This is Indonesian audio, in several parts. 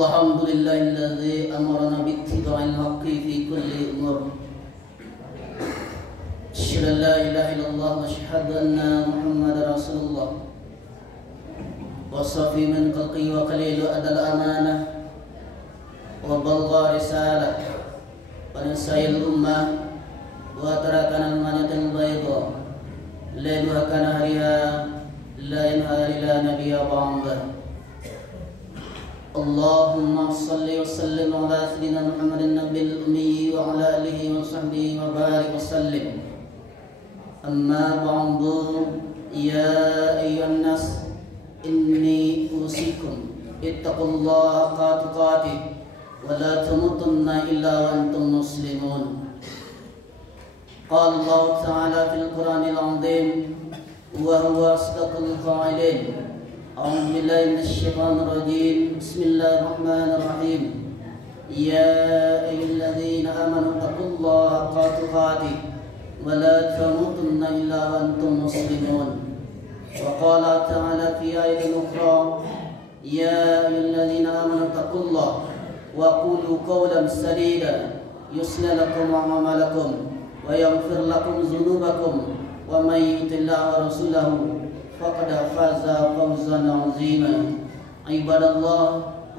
الحمد لله الذي أمرنا باتباع الحق في كل أمور. أشهد أن لا إله إلا الله وأشهد أن محمدا رسول الله. وصفي من خلقه وقليل أدى الأمانة وبلغ رسالة ونصح الأمة وتركنا المنة البيضاء ليلها كنهارها لا ينهار إلا نبي بعده. اللهم صل وسلم على سيدنا محمد النبي الأمي وعلى آله وصحبه وبارك وسلم. أما بعد يا أيها الناس إني أوصيكم اتقوا الله حق تقاته ولا تموتن إلا وأنتم مسلمون. قال الله تعالى في القرآن العظيم وهو أصدق القائلين: أعوذ بالله من الشيطان الرجيم. بسم الله الرحمن الرحيم. يا أيها الذين آمنوا اتقوا الله حق تقاته ولا تموتن إلا وأنتم مسلمون. وقال تعالى في آية أخرى: يا أيها الذين آمنوا اتقوا الله وقولوا قولا سديدا يصلح لكم أعمالكم ويغفر لكم ذنوبكم ومن يطع الله ورسوله فقد فاز فوزا عظيما. عباد الله،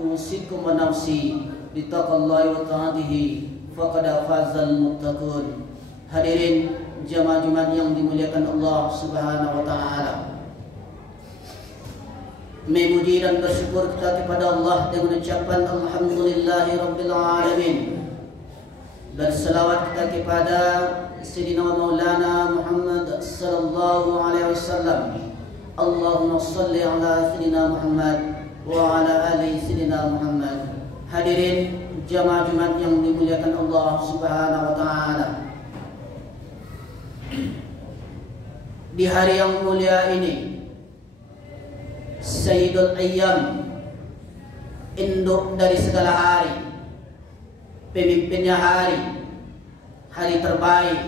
أوصيكم ونفسي بتقوى الله وطاعته فقد فاز المتقون. Hadirin jamaah Jumat yang dimuliakan Allah Subhanahu wa taala. Memuji dan bersyukur kita kepada Allah dengan ucapan alhamdulillahirabbil alamin. Berselawat kita kepada Sayyidina Maulana Muhammad sallallahu alaihi wasallam. Allahumma salli ala Sayyidina Muhammad wa ala ali Sayyidina Muhammad. Hadirin jamaah Jumat yang dimuliakan Allah Subhanahu wa taala. Di hari yang mulia ini, Sayyidul Ayyam, induk dari segala hari, pemimpinnya hari terbaik,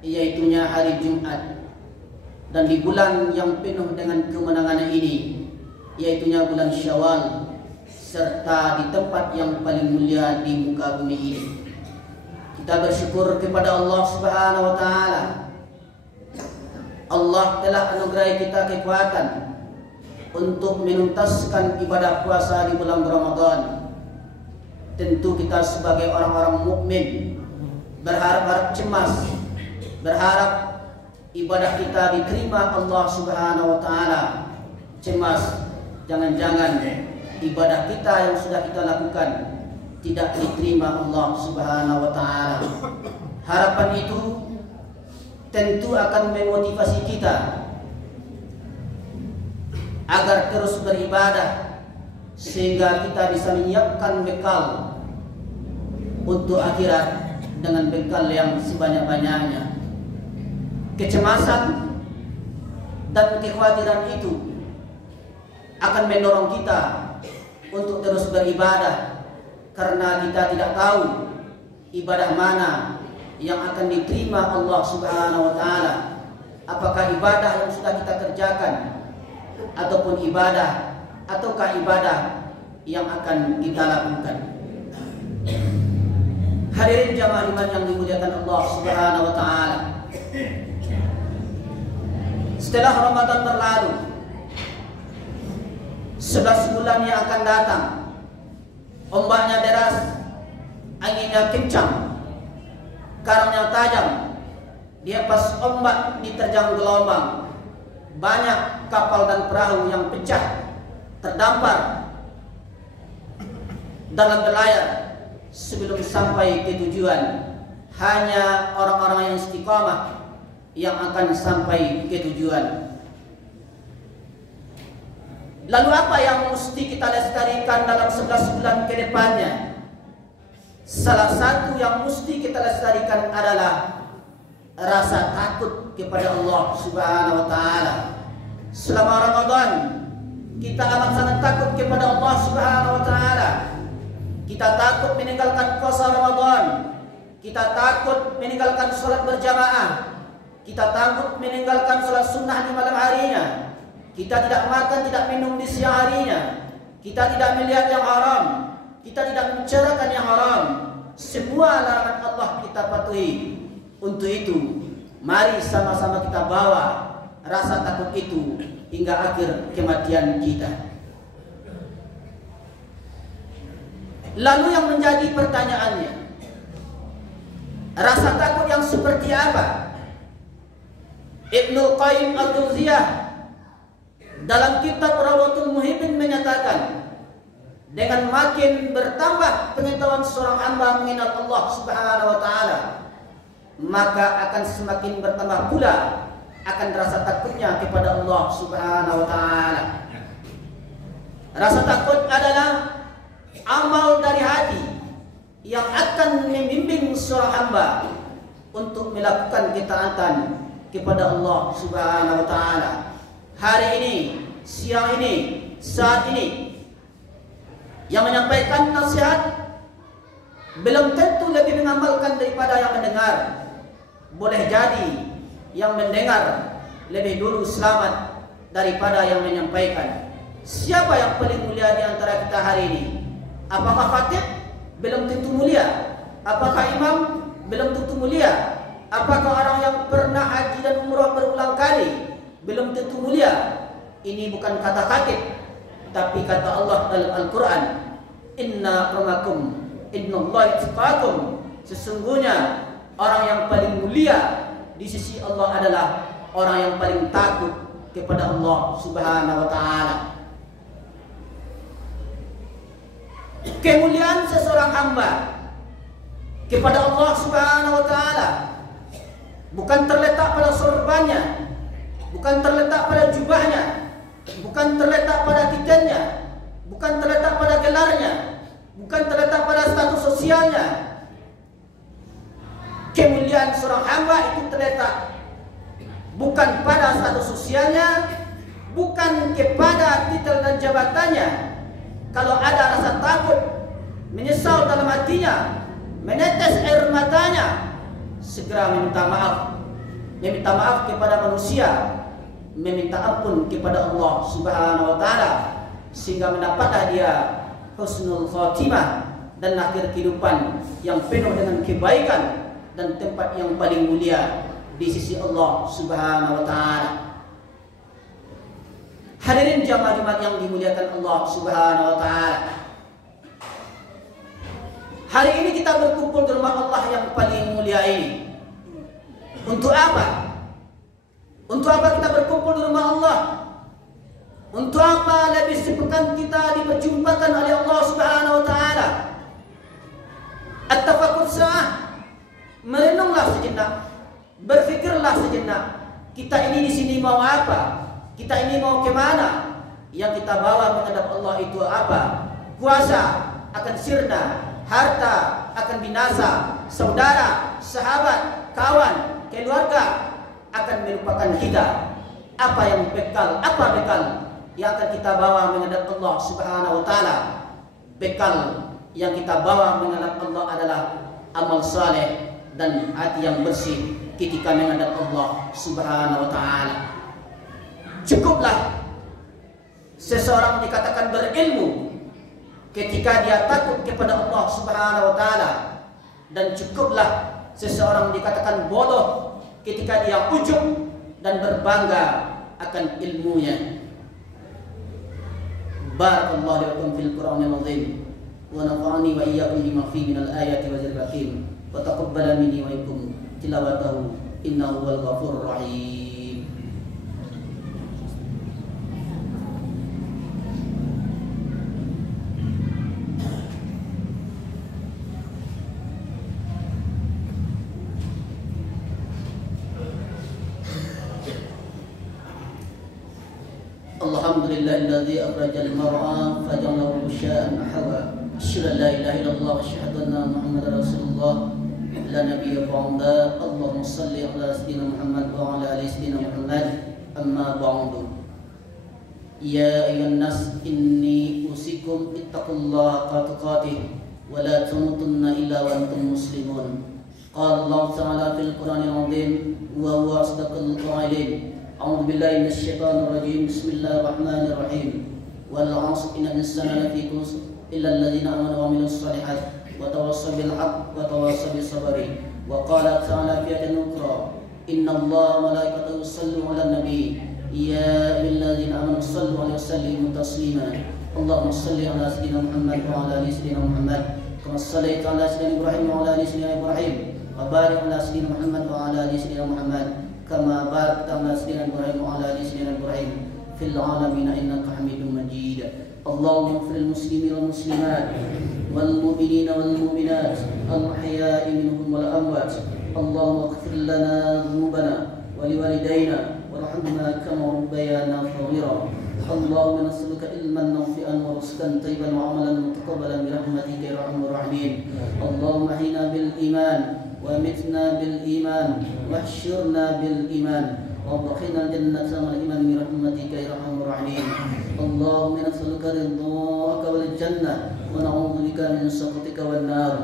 yaitunya hari Jumat. Dan di bulan yang penuh dengan kemenangan ini, yaitunya bulan Syawal, serta di tempat yang paling mulia di muka bumi ini, kita bersyukur kepada Allah Subhanahu wa taala. Allah telah anugerahi kita kekuatan untuk menuntaskan ibadah puasa di bulan Ramadan. Tentu kita sebagai orang-orang mukmin berharap cemas, berharap ibadah kita diterima Allah Subhanahu wa taala. Cemas jangan-jangan ibadah kita yang sudah kita lakukan tidak diterima Allah Subhanahu wa taala. Harapan itu tentu akan memotivasi kita agar terus beribadah sehingga kita bisa menyiapkan bekal untuk akhirat dengan bekal yang sebanyak-banyaknya. Kecemasan dan kekhawatiran itu akan mendorong kita untuk terus beribadah, karena kita tidak tahu ibadah mana yang akan diterima Allah Subhanahu wa taala. Apakah ibadah yang sudah kita kerjakan ataupun ataukah ibadah yang akan kita lakukan. Hadirin jamaah iman yang dimuliakan Allah Subhanahu wa taala. Setelah Ramadan berlalu, 11 bulan yang akan datang, ombaknya deras, anginnya kencang, karangnya tajam, di atas ombak diterjang gelombang. Banyak kapal dan perahu yang pecah, terdampar dalam belayar sebelum sampai ke tujuan. Hanya orang-orang yang istiqamah yang akan sampai ke tujuan. Lalu apa yang mesti kita lestarikan dalam 11 bulan ke depannya? Salah satu yang mesti kita lestarikan adalah rasa takut kepada Allah Subhanahu wa taala. Selama Ramadan kita amat sangat takut kepada Allah Subhanahu wa taala. Kita takut meninggalkan puasa Ramadan. Kita takut meninggalkan sholat berjamaah. Kita takut meninggalkan sholat sunnah di malam harinya. Kita tidak makan, tidak minum di siang harinya. kita tidak melihat yang haram, kita tidak membicarakan yang haram. Semua larangan Allah kita patuhi. Untuk itu, mari sama-sama kita bawa rasa takut itu hingga akhir kematian kita. Lalu yang menjadi pertanyaannya, rasa takut yang seperti apa? Ibnu Qayyim al-Jauziyah dalam kitab Rawdatul Muhibbin menyatakan, dengan makin bertambah pengetahuan seorang hamba mengenal Allah Subhanahu wa taala, maka akan semakin bertambah pula akan rasa takutnya kepada Allah Subhanahu wa taala. Rasa takut adalah amal dari hati yang akan membimbing seorang hamba untuk melakukan ketaatan kepada Allah Subhanahu wa taala. Hari ini, siang ini, saat ini, yang menyampaikan nasihat belum tentu lebih mengamalkan daripada yang mendengar. Boleh jadi yang mendengar lebih dulu selamat daripada yang menyampaikan. Siapa yang paling mulia di antara kita hari ini? Apakah khatib? Belum tentu mulia. Apakah imam? Belum tentu mulia. Apakah orang yang pernah haji dan umrah berulang kali? Belum tentu mulia. Ini bukan kata khatib, tapi kata Allah dalam Al-Quran, Inna akramakum innallaha yatqakum. Sesungguhnya orang yang paling mulia di sisi Allah adalah orang yang paling takut kepada Allah Subhanahu wa taala. Kemuliaan seseorang hamba kepada Allah Subhanahu wa taala bukan terletak pada sorbannya, bukan terletak pada jubahnya, bukan terletak pada titelnya, bukan terletak pada gelarnya, bukan terletak pada status sosialnya. Kemuliaan seorang hamba itu terletak bukan pada status sosialnya, bukan kepada titel dan jabatannya. Kalau ada rasa takut, menyesal dalam hatinya, menetes air matanya, segera meminta maaf. Meminta maaf kepada manusia, meminta ampun kepada Allah Subhanahu wa taala, sehingga mendapatlah dia husnul khatimah dan akhir kehidupan yang penuh dengan kebaikan dan tempat yang paling mulia di sisi Allah Subhanahu wa taala. Hadirin jamaah Jumat yang dimuliakan Allah Subhanahu wa taala. Hari ini kita berkumpul di rumah Allah yang paling mulia ini. Untuk apa? Untuk apa kita berkumpul di rumah Allah? Untuk apa lebih sepekan kita diperjumpakan oleh Allah Subhanahu wa taala? At-tafakkur sa'ah. Merenunglah sejenak, berfikirlah sejenak. Kita ini di sini mau apa? Kita ini mau kemana? Yang kita bawa menghadap Allah itu apa? Kuasa akan sirna, harta akan binasa, saudara, sahabat, kawan, keluarga akan melupakan kita. Apa yang bekal? Apa bekal yang akan kita bawa menghadap Allah Subhanahu wa taala? Bekal yang kita bawa menghadap Allah adalah amal saleh dan hati yang bersih ketika menghadap Allah Subhanahu wa taala. Cukuplah seseorang dikatakan berilmu ketika dia takut kepada Allah Subhanahu wa taala, dan cukuplah seseorang dikatakan bodoh ketika dia ujub dan berbangga akan ilmunya. Barakallahu lakum fil Qur'anil azim wa nafa'ani wa iyyakum bima fihi minal ayati wa zikril hakim wa taqabbala minni wa minkum tilawatahu innahu huwal ghafurur rahim. Alhamdulillahilladzi akhrajal mar'a faja'alahu sya'an hawa. Asyhadu an la ilaha illallah wa asyhadu anna Muhammadar Rasulullah la nabiyya ba'da. Allahumma shalli ala sayyidina Muhammad wa ala ali sayyidina Muhammad. Amma ba'du. Ya ayyuhan nas inni usikum ittaqullaha haqqa tuqatih wa la tamutunna illa wa antum muslimun. Qala Allah ta'ala fil Qur'anil 'azim wa huwa asdaqul qa'ilin. A'udzu billahi minasyaitonir rajim. Bismillahirrahmanirrahim. والعصر إن الإنسان لفي خسر إلا الذين آمنوا وعملوا الصالحات وتواصوا بالحق وتواصوا بالصبر. وقال تعالى في آية أخرى إن الله وملائكته يصلون على النبي يا أيها الذين آمنوا صلوا عليه وسلموا تسليما. اللهم صل على سيدنا محمد وعلى آل سيدنا محمد كما صليت على سيدنا إبراهيم وعلى آل سيدنا إبراهيم وبارك على سيدنا محمد وعلى آل سيدنا محمد كما باركت على سيدنا إبراهيم وعلى آل سيدنا إبراهيم في العالمين إنك حميد مجيد. اللهم اغفر للمسلمين والمسلمات والمؤمنين والمؤمنات الأحياء منهم والأموات. اللهم اغفر لنا ذنوبنا ولوالدينا وارحمنا كما ربيانا صغيرا. اللهم نسألك علما نافعا ورزقا طيبا وعملا متقبلا برحمتك يا ارحم الراحمين. اللهم احينا بالإيمان ومتنا بالإيمان واحشرنا بالإيمان وادخلنا الجنة والإيمان برحمتك يا ارحم الراحمين. اللهم نسألك رضاك والجنة ونعوذ بك من سخطك والنار.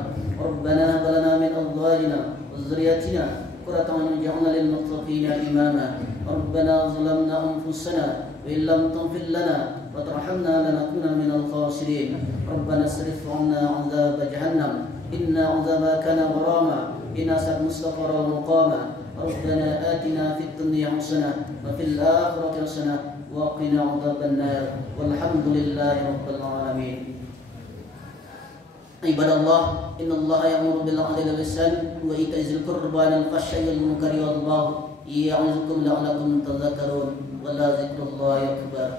ربنا هب لنا من أزواجنا وذرياتنا قرة أعين واجعلنا للمتقين إماما. ربنا ظلمنا أنفسنا وإن لم تغفر لنا وترحمنا لنكون من الخاسرين. ربنا اصرف عنا عذاب جهنم إن عذابها كان غراما إنها ساءت مستقرا ومقاما. ربنا آتنا في الدنيا حسنة وفي الآخرة حسنة وقنا عذاب النار والحمد لله رب العالمين. عباد الله إن الله يأمر بالعدل والإحسان وإيتاء ذي القربى والفحشاء والمنكر والبغي يعظكم لعلكم تذكرون ولذكر الله أكبر.